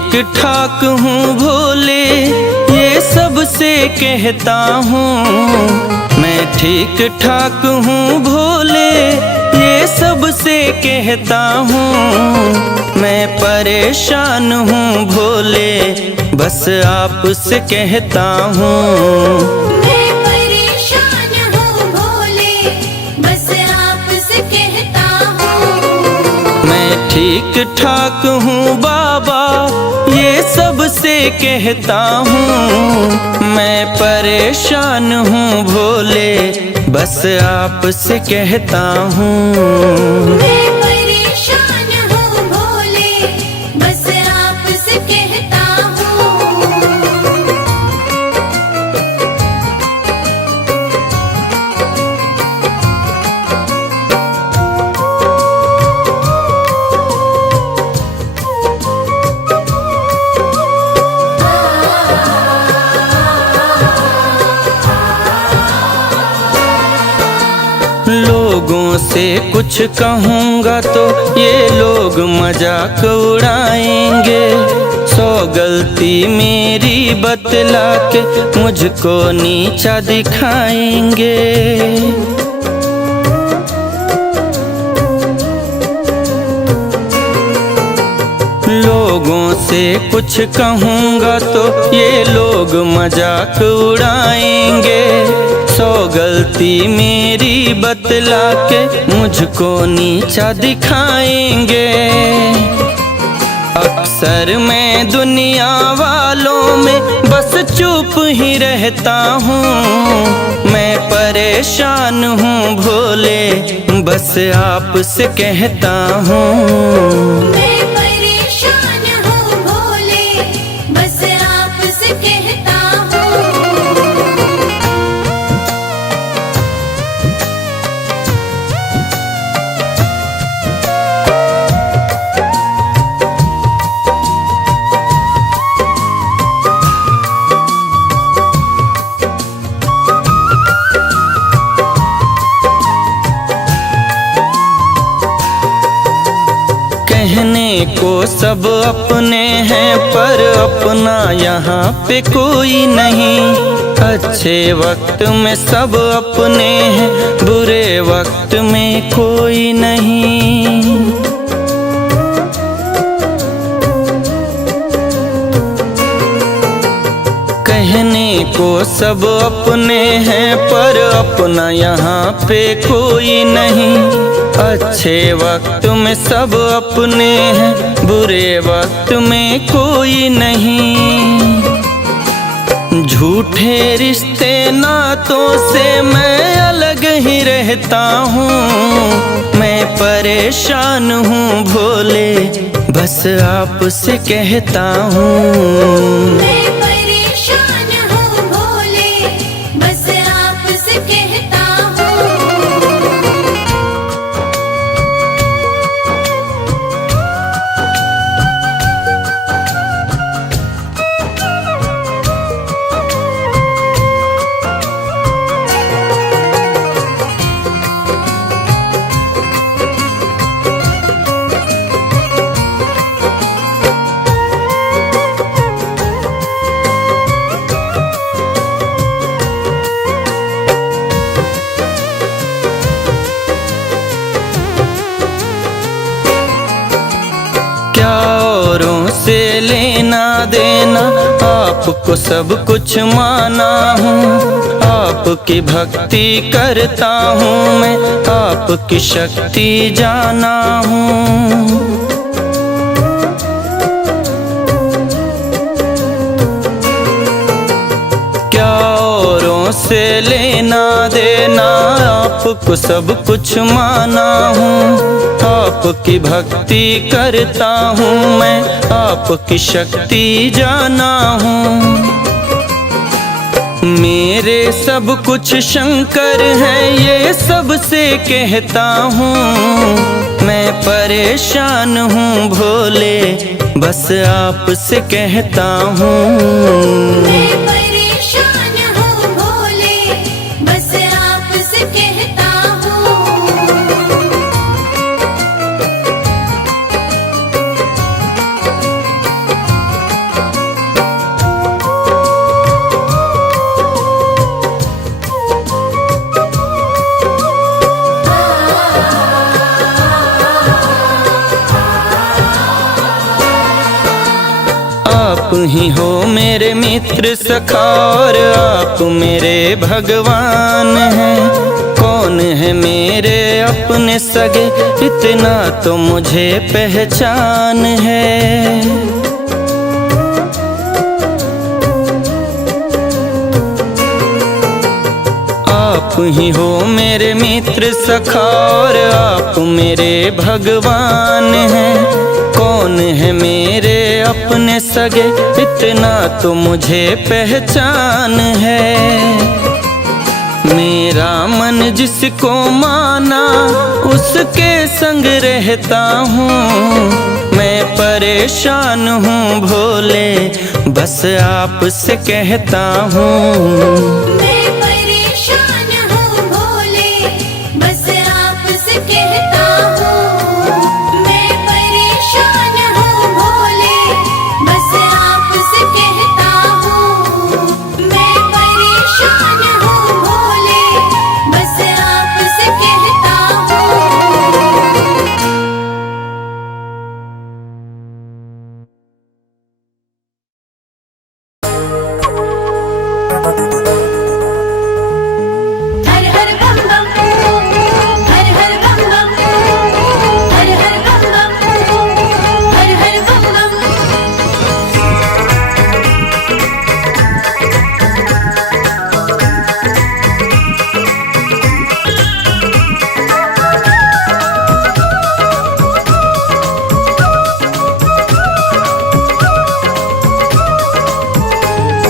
ठीक ठाक हूँ भोले, ये सबसे कहता हूँ। मैं ठीक ठाक हूँ भोले, ये सबसे कहता हूँ। मैं परेशान हूँ भोले, बस आपसे कहता हूँ। ठीक ठाक हूँ बाबा, ये सबसे कहता हूँ। मैं परेशान हूँ भोले, बस आपसे कहता हूँ। लोगों से कुछ कहूँगा तो ये लोग मजाक उड़ाएंगे। 100 गलती मेरी बतला के मुझको नीचा दिखाएंगे। लोगों से कुछ कहूँगा तो ये लोग मजाक उड़ाएंगे। 100 गलती मेरी बतला के मुझको नीचा दिखाएंगे। अक्सर मैं दुनिया वालों में बस चुप ही रहता हूँ। मैं परेशान हूँ भोले, बस आपसे कहता हूँ। कहने को सब अपने हैं पर अपना यहाँ पे कोई नहीं। अच्छे वक्त में सब अपने हैं, बुरे वक्त में कोई नहीं। कहने को सब अपने हैं पर अपना यहाँ पे कोई नहीं। अच्छे वक्त में सब अपने हैं, बुरे वक्त में कोई नहीं। झूठे रिश्ते नातों से मैं अलग ही रहता हूँ। मैं परेशान हूँ भोले, बस आपसे कहता हूँ। औरों से लेना देना, आपको सब कुछ माना हूँ। आपकी भक्ति करता हूँ मैं, आपकी शक्ति जाना हूँ। क्या औरों से लेना देना, आपको सब कुछ माना हूँ। आपकी भक्ति करता हूँ मैं, आपकी शक्ति जाना हूँ। मेरे सब कुछ शंकर हैं, ये सबसे कहता हूँ। मैं परेशान हूँ भोले, बस आपसे कहता हूँ। आप ही हो मेरे मित्र सखा और आप मेरे भगवान हैं। कौन है मेरे अपने सगे, इतना तो मुझे पहचान है। आप ही हो मेरे मित्र सखा और आप मेरे भगवान हैं। कौन है मेरे अपने सगे, इतना तो मुझे पहचान है। मेरा मन जिसको माना उसके संग रहता हूँ। मैं परेशान हूँ भोले, बस आपसे कहता हूँ।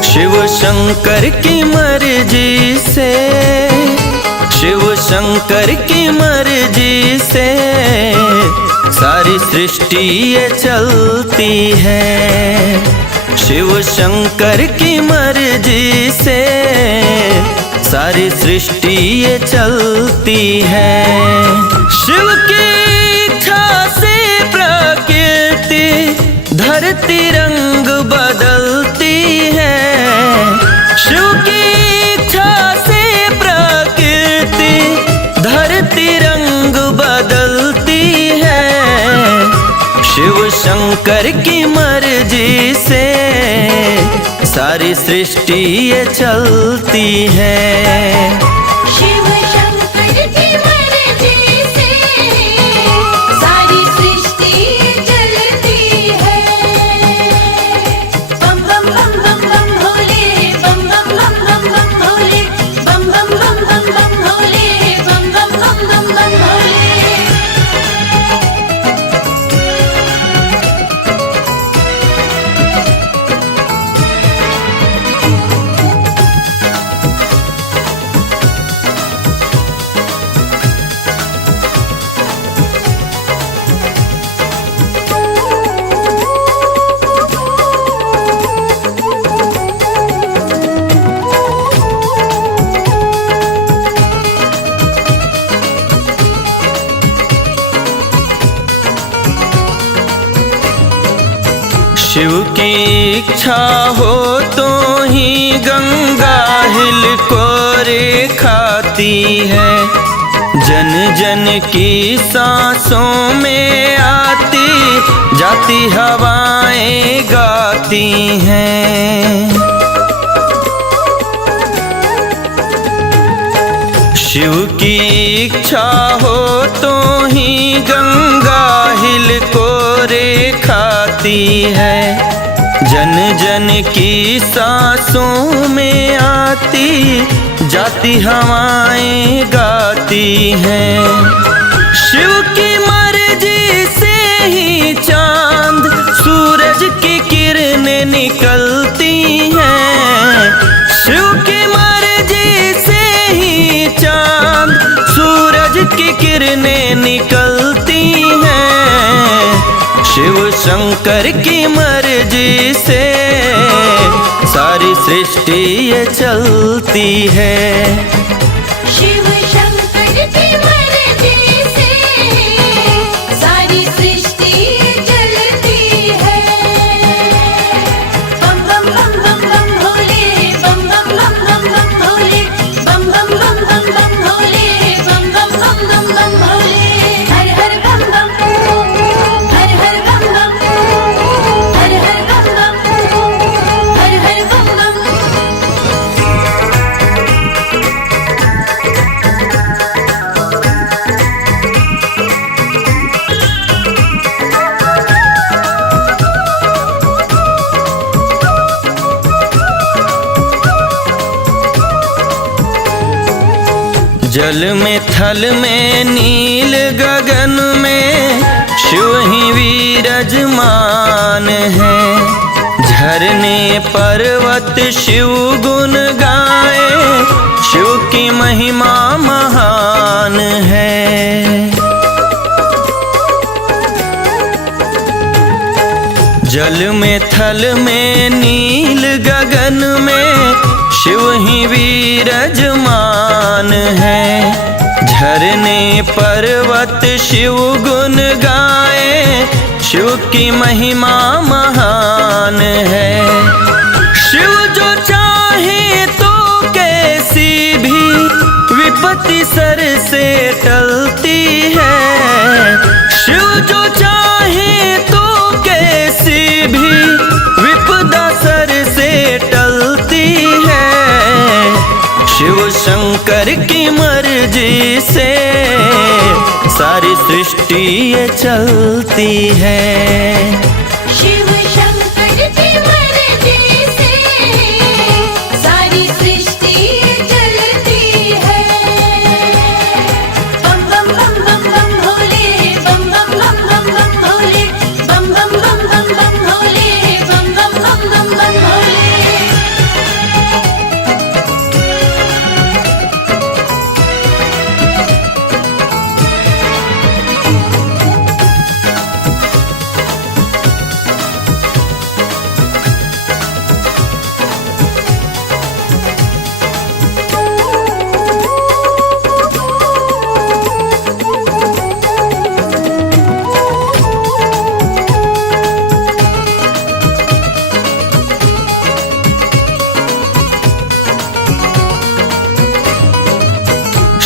शिव शंकर की मर्जी से, शिव शंकर की मर्जी से सारी सृष्टि ये चलती है। शिव शंकर की मर्जी से सारी सृष्टि ये चलती है। शिव की इच्छा से प्रकृति धरती रंग बदलती है। शिव की इच्छा से प्रकृति धरती रंग बदलती है। शिव शंकर की मर्जी से सारी सृष्टि ये चलती है। शिव की इच्छा हो तो ही गंगा हिल को रे खाती है। जन जन की सांसों में आती जाती हवाएं गाती हैं। शिव की इच्छा हो तो ही गंगा हिल को रे खाती है। जन जन की सांसों में आती जाती हवाएं गाती हैं। शिव की मर्जी से ही चांद सूरज की किरणें निकलती हैं। शिव की मर्जी से ही चांद सूरज की किरणें निकलती हैं। शिव शंकर की मर्जी से सारी सृष्टि ये चलती है। जल में थल में नील गगन में शिव ही विराजमान है। झरने पर्वत शिव गुण गाए, शिव की महिमा महान है। जल में थल में नील गगन में शिव ही विराजमान है। झरने पर्वत शिव गुण गाए, शिव की महिमा महान है। शिव जो चाहे तो कैसी भी विपत्ति सर से टलती है। शिव जो चाहे तो कैसी भी विपदा सर से टलती है। शिव शंकर की मर्जी से सारी सृष्टि ये चलती है। शिव शंकर की मर्जी से सारी सृष्टि चलती है। बम बम बम बम बम भोले, बम बम बम बम बम भोले, बम बम बम बम बम भोले, बम बम बम बम बम भोले।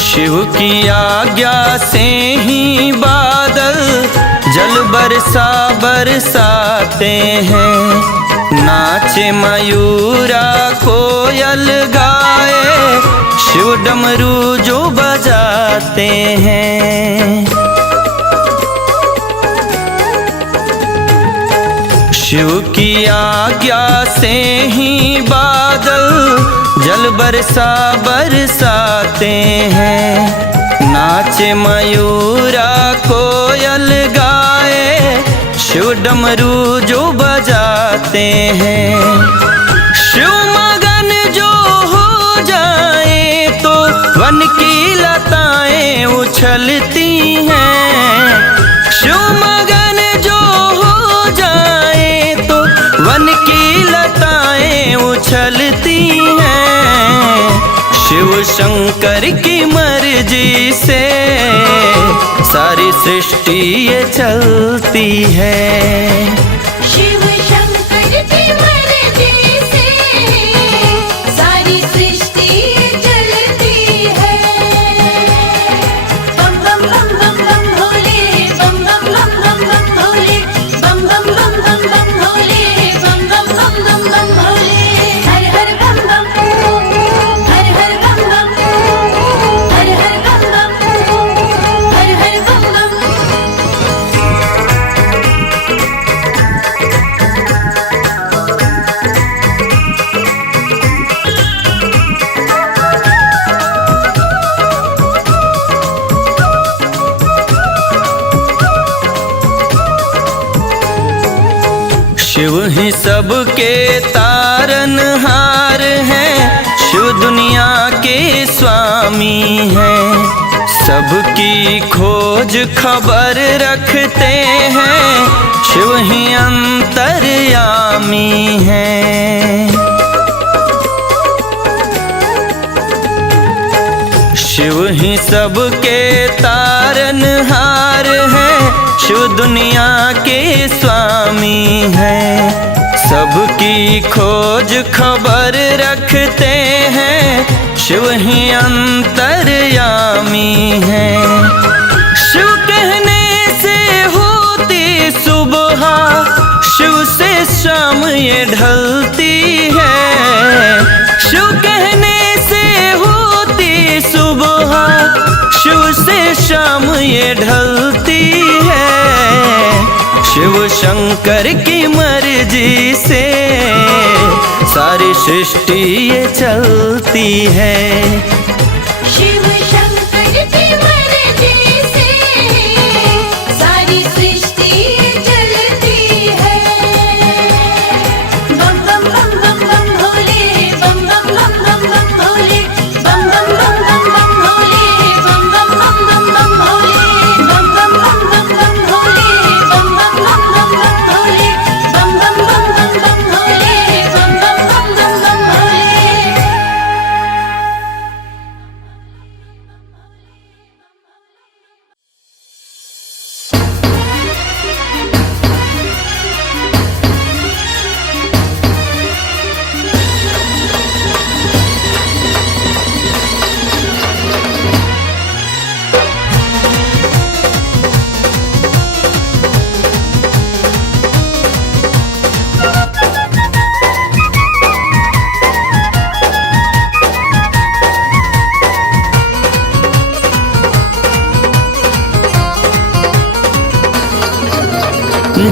शिव की आज्ञा से ही बादल जल बरसाते हैं। नाचे मयूरा कोयल गाए, शिव डमरू जो बजाते हैं। शिव की आज्ञा से ही बादल जल बरसाते हैं। नाचे मयूरा कोयल गाए, शिव डमरू जो बजाते हैं। शिव मगन जो हो जाए तो वन की लताएं उछलती हैं। शिव मगन जो हो जाए तो वन की लताएं उछलती हैं। शिव शंकर की मर्जी से सारी सृष्टि ये चलती है। शिव शंकर की मर्जी से सारी सृष्टि चलती है। बम बम बम बम बम भोले, बम बम बम बम बम भोले, बम बम बम बम बम भोले, बम बम बम बम बम भोले। हर हर बम बम, हर हर बम बम, हर हर बम बम, हर हर बम बम। शिव ही सबके तारनहार हैं। शिव दुनिया के स्वामी हैं। सबकी खोज खबर रखते हैं। शिव ही अंतर्यामी हैं। शिव ही सबके तारनहार हैं। शिव दुनिया के स्वामी हैं। सबकी खोज खबर रखते हैं। शिव ही अंतर्यामी हैं। शिव कहने से होती सुबह, शिव से शाम ये ढलती है। शिव कहने से होती सुबह, शिव से शाम ये ढलती है। शिव शंकर की मर्जी से सारी सृष्टि ये चलती है। शिव शंकर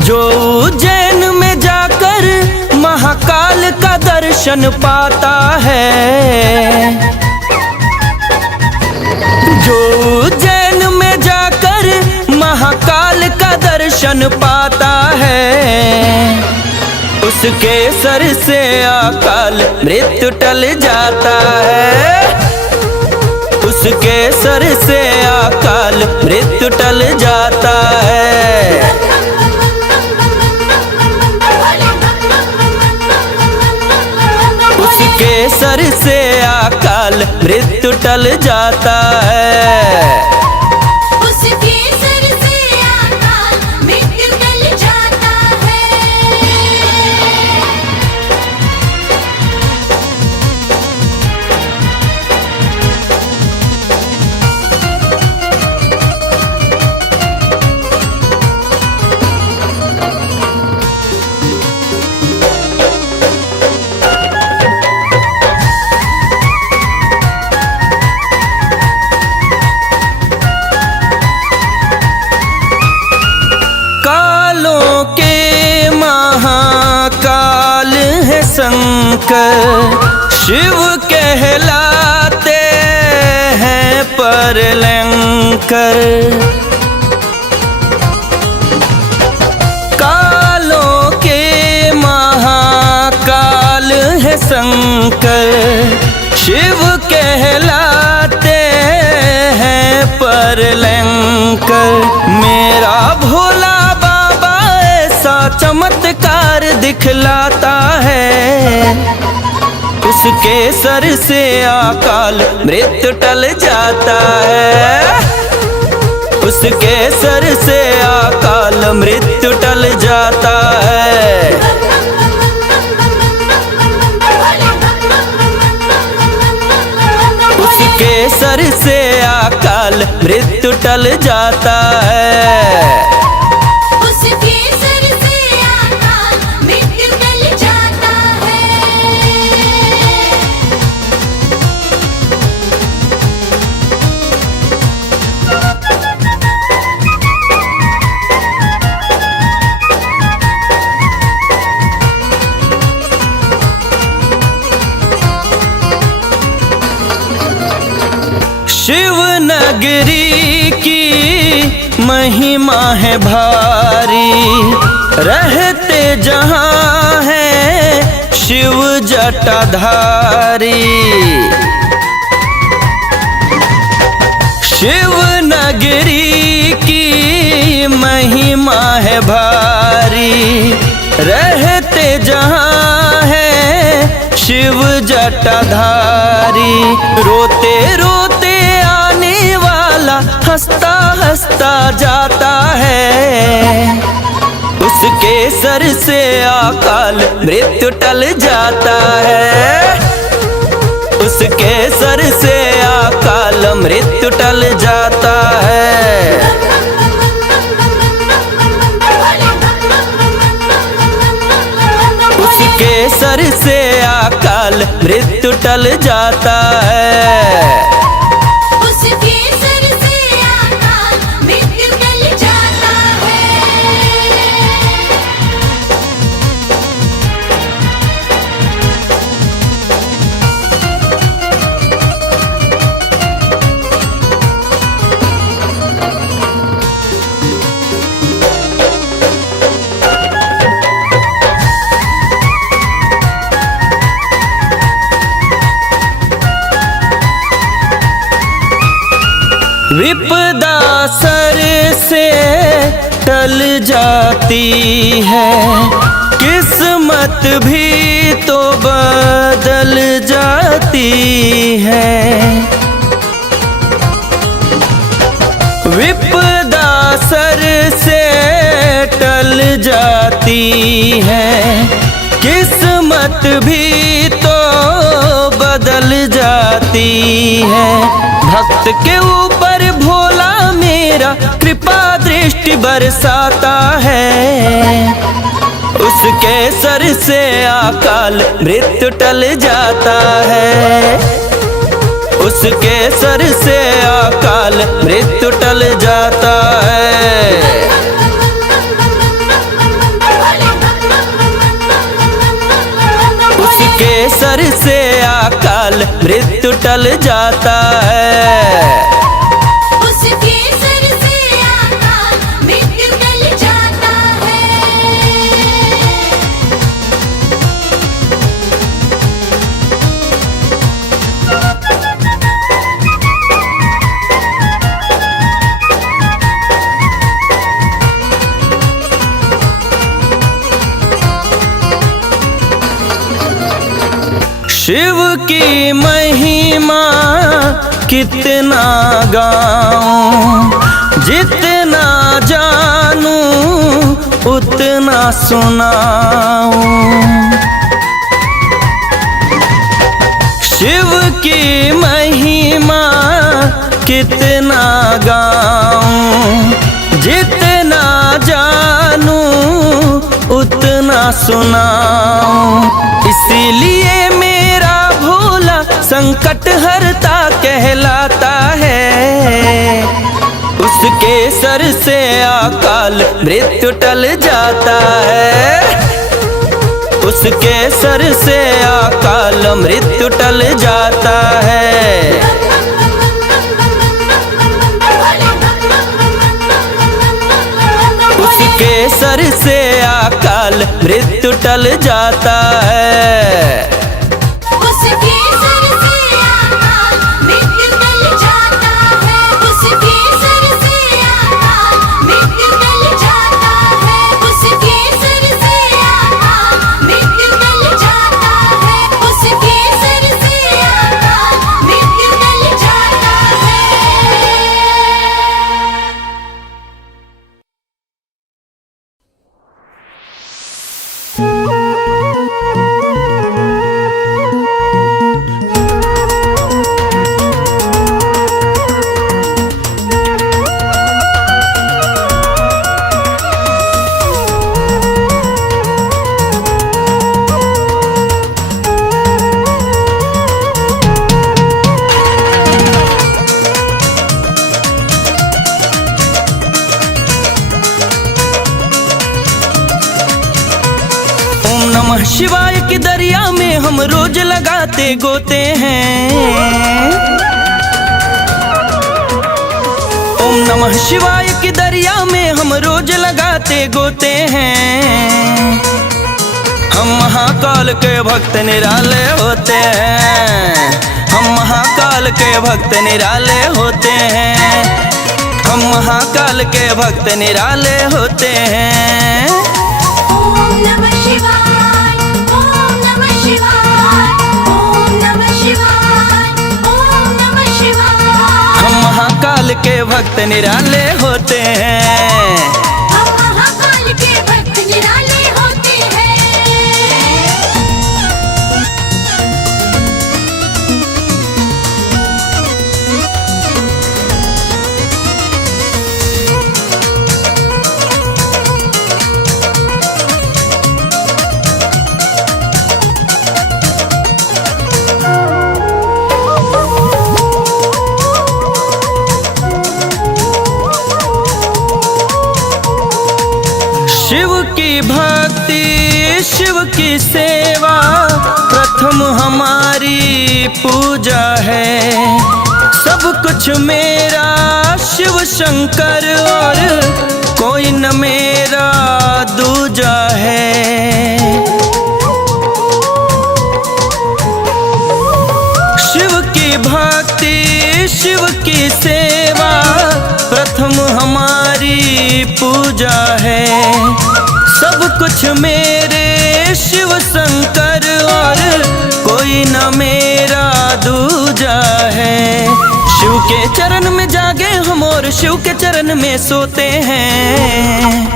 जो उज्जैन में जाकर महाकाल का दर्शन पाता है, जो उज्जैन में जाकर महाकाल का दर्शन पाता है, उसके सर से अकाल मृत्यु टल जाता है, उसके सर से अकाल मृत्यु टल जाता है। उसके सर से अकाल मृत्यु टल जाता है। उसके सर से अकाल मृत्यु टल जाता है। कालों के महाकाल है शंकर, शिव कहलाते हैं परलंकर। कालों के महाकाल है शंकर, शिव कहलाते हैं परलंकर। मेरा भोला चमत्कार दिखलाता है, उसके सर से अकाल मृत्यु टल जाता है, उसके सर से अकाल मृत्यु टल जाता है। उसके सर से अकाल मृत्यु टल जाता है। शिव नगरी की महिमा है भारी, रहते जहाँ है शिव जटाधारी। शिव नगरी की महिमा है भारी, रहते जहाँ है शिव जटाधारी। रोते रोते आने वाला हंसता हंसता जाता है, उसके सर से अकाल मृत्यु टल जाता है, उसके सर से अकाल मृत्यु टल जाता है। उसके सर से अकाल मृत्यु टल जाता है। उसके सर से अकाल मृत्यु टल जाता है। विपदा सर से टल जाती है, किस्मत भी तो बदल जाती है। विपदा सर से टल जाती है, किस्मत भी तो बदल जाती है। भक्त के ऊपर भोला मेरा कृपा दृष्टि बरसाता है, उसके सर से अकाल मृत्यु टल जाता है, उसके सर से अकाल मृत्यु टल जाता है। टल जाता है। उसके सर से आकाल मृत्यु टल जाता है। शिव की महिमा कितना गाऊं, जितना जानूं उतना सुनाऊं। शिव की महिमा कितना गाऊं, जितना जानूं उतना सुनाऊं। इसीलिए मेरा भोला संकट हरता कहलाता है। उसके सर से अकाल मृत्यु टल जाता है। उसके सर से अकाल मृत्यु टल जाता है। उसके सर से अकाल मृत्यु टल जाता है। उसके सर से आकाल मृत्यु टल जाता है। उसके सर से आकाल मृत्यु टल जाता है। उसके सर से आकाल मृत्यु टल जाता है। उसके सर से आकाल मृत्यु टल जाता है। नमः शिवाय की दरिया में हम रोज लगाते गोते हैं। ओम नमः शिवाय की दरिया में हम रोज लगाते गोते हैं। हम महाकाल के भक्त निराले होते हैं। हम महाकाल के भक्त निराले होते हैं। हम महाकाल के भक्त निराले होते हैं। ओम नमः शिवाय। ओम नमः शिवाय। ओम नमः शिवाय। ओम नमः शिवाय। हम महाकाल के भक्त निराले होते हैं। हम महाकाल के भक्त निराले होते हैं। शिव की भक्ति शिव की सेवा प्रथम हमारी पूजा है। सब कुछ मेरा शिव शंकर और कोई न मेरा दूजा है। शिव की भक्ति शिव की सेवा प्रथम हमारी पूजा है। सब कुछ मेरे शिव शंकर और कोई न मेरा दूजा है। शिव के चरण में जागे हम और शिव के चरण में सोते हैं।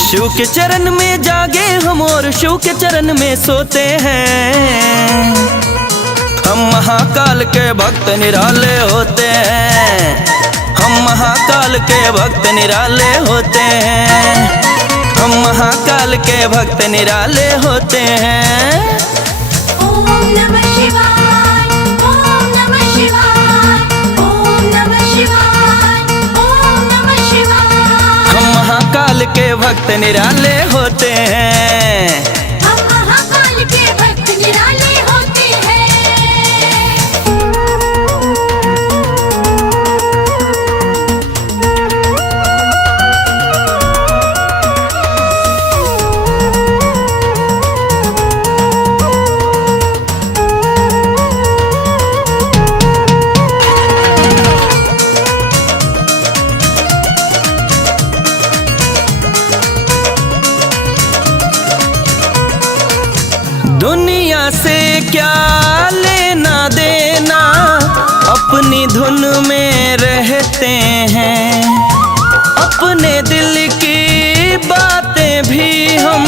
शिव के चरण में जागे हम और शिव के चरण में सोते हैं। हम महाकाल के भक्त निराले होते हैं। हम महाकाल के भक्त निराले होते हैं। हम महाकाल के भक्त निराले होते हैं। ओम नमः शिवाय। ओम नमः शिवाय। ओम नमः शिवाय। ओम नमः शिवाय। हम महाकाल के भक्त निराले होते हैं। हम महाकाल के भक्त निराले क्या लेना देना, अपनी धुन में रहते हैं। अपने दिल की बातें भी हम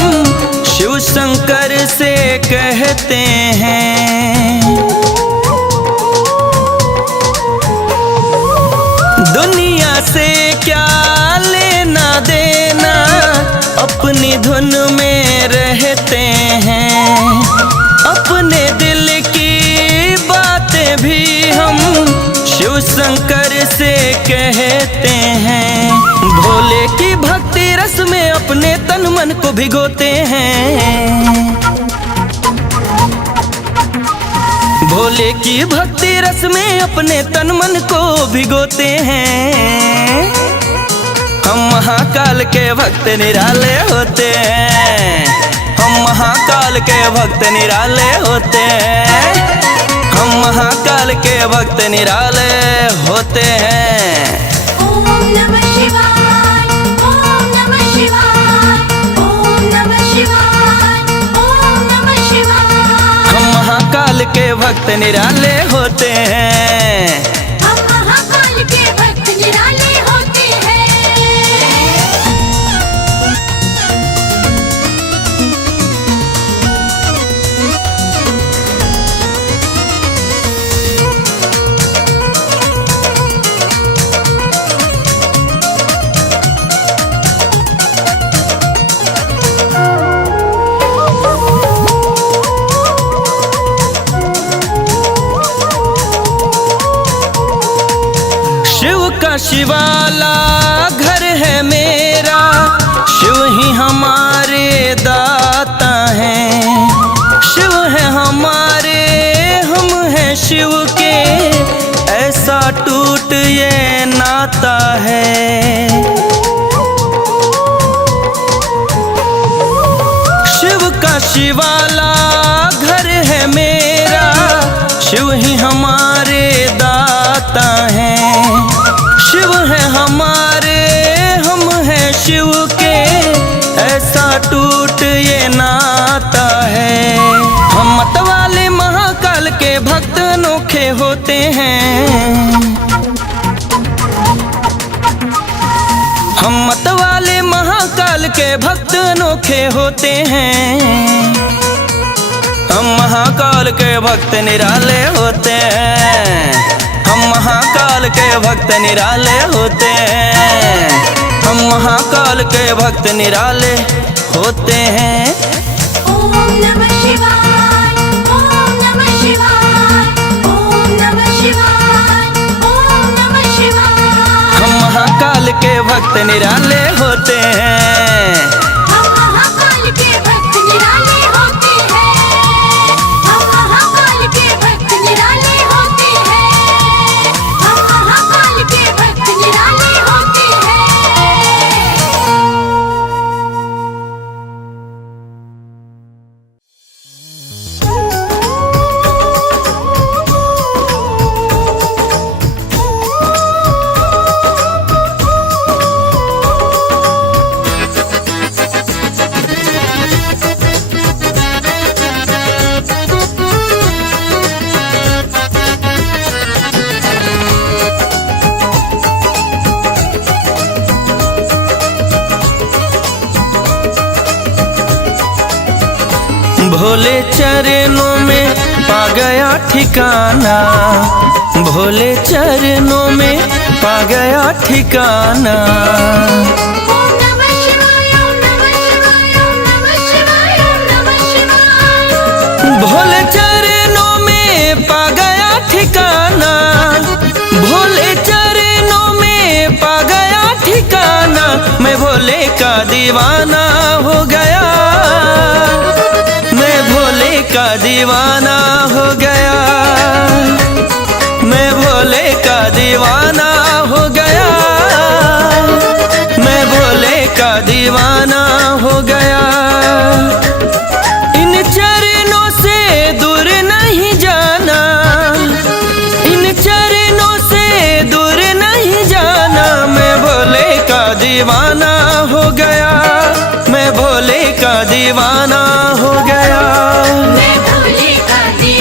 शिव शंकर से कहते हैं। दुनिया से क्या लेना देना, अपनी धुन में रहते हैं। अपने दिल की बातें भी हम शिव शंकर से कहते हैं। भोले की भक्ति रस में अपने तन मन को भिगोते हैं। भोले की भक्ति रस में अपने तन मन को भिगोते हैं। हम महाकाल के भक्त निराले होते हैं। हम महाकाल के भक्त निराले होते हैं। हम महाकाल के भक्त निराले होते हैं। ओम नमः शिवाय, ओम नमः शिवाय, ओम नमः शिवाय, ओम नमः शिवाय। हम महाकाल के भक्त निराले होते हैं। हम महाकाल के भक्त निराले होते हैं। शिव का शिवाला घर है मेरा, शिव ही हमारे दाता हैं। शिव है हमारे, हम हैं शिव के, ऐसा टूट ये नाता है। शिव का शिवाला घर है मेरा, शिव ही हमारे दाता हैं। शिव है हमारे, हम हैं शिव के, ऐसा टूट ये नाता है। हम मत वाले महाकाल के भक्त अनोखे होते हैं। हम मत वाले महाकाल के भक्त अनोखे होते हैं। हम महाकाल के भक्त निराले होते हैं। हम महाकाल के भक्त निराले होते हैं। हम महाकाल के भक्त निराले होते हैं। ओम नमः शिवाय, ओम नमः शिवाय, ओम नमः शिवाय, ओम नमः शिवाय। हम महाकाल के भक्त निराले होते हैं। हम महाकाल के भक्त निराले होते हैं। हम महाकाल के भक्त निराले होते हैं। हम महाकाल के भक्त निराले होते हैं। भोले चरणों में पा गया ठिकाना, भोले चरणों में पा गया ठिकाना। ओम नमः शिवाय, ओम नमः शिवाय, ओम नमः शिवाय, ओम नमः शिवाय। भोले चरणों में पा गया ठिकाना, भोले चरणों में पा गया ठिकाना। मैं भोले का दीवाना हो गया, मैं भोले का दीवाना हो गया, मैं भोले का दीवाना हो गया, मैं भोले का दीवाना हो गया। इन चरणों से दूर नहीं जाना, इन चरणों से दूर नहीं जाना। मैं भोले का दीवाना हो गया, मैं भोले का दीवाना हो गया। मैं भोले का दीवाना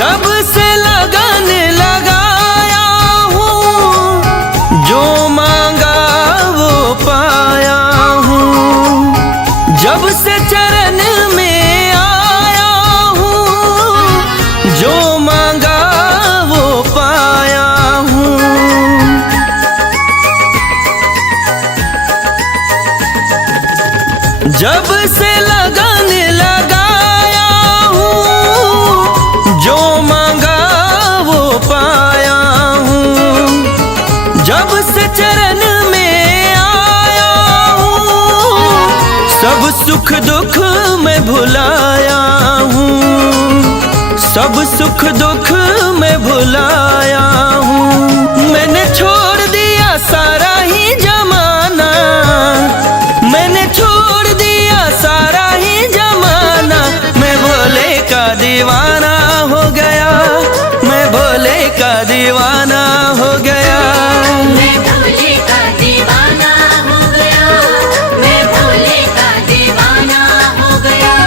जब से लगन लगाया हूँ, जो मांगा वो पाया हूँ। जब से चरण में आया हूँ, जो मांगा वो पाया हूँ। जब से लगन लगाया हूँ, जो मांगा वो पाया हूँ। जब से चरण में आया हूँ, सब सुख दुख में भुलाया हूँ। सब सुख दुख में भुलाया हूँ। मैंने छोड़ दिया सारा ही जमाना, मैंने छोड़ दिया सारा ही जमाना। मैं भोले का दीवाना हो गया, मैं भोले का दीवाना हो गया। मैं भोले का दीवाना हो गया, मैं भोले का दीवाना हो गया।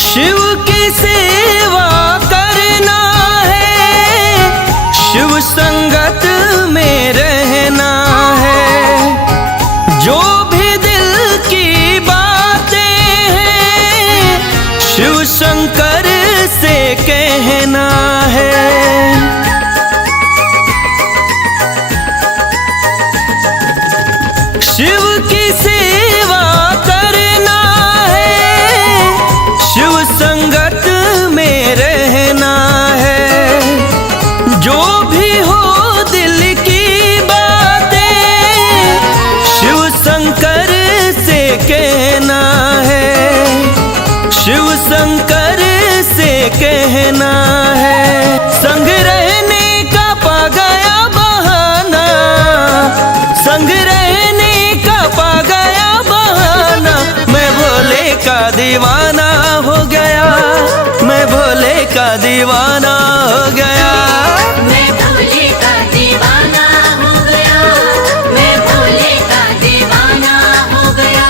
शिव की सेवा करना है, शिव संगत में रहना है। जो भी दिल की बातें हैं, शिव शंकर से कहना है। शिव की सेवा करना है, शिव संगत में रहना है। जो भी हो दिल की बातें, शिव शंकर से कहना है। शिव शंकर से कहना है। संग रहने का पा गया बहाना, संग रहने का पा गया बहाना। मैं भोले का दीवाना हो गया, मैं भोले का दीवाना हो गया। मैं भोले का दीवाना हो गया, मैं भोले का दीवाना हो गया।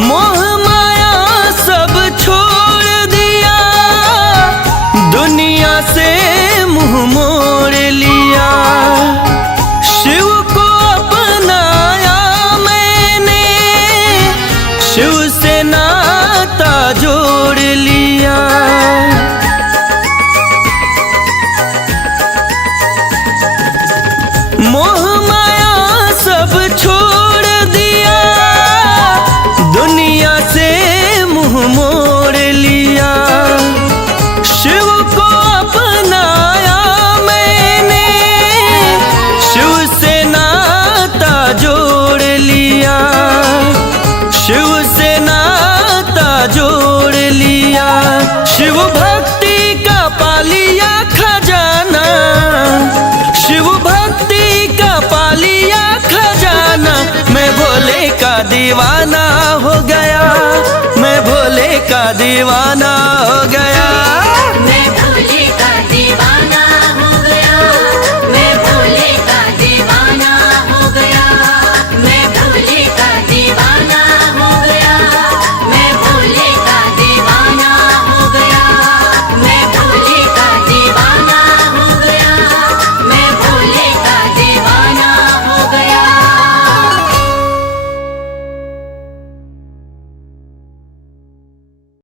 मोह माया सब छोड़ दिया, दुनिया से मुंह मोड़ लिया। शिव को अपनाया मैंने, शिव से नाता जोड़ लिया। मोह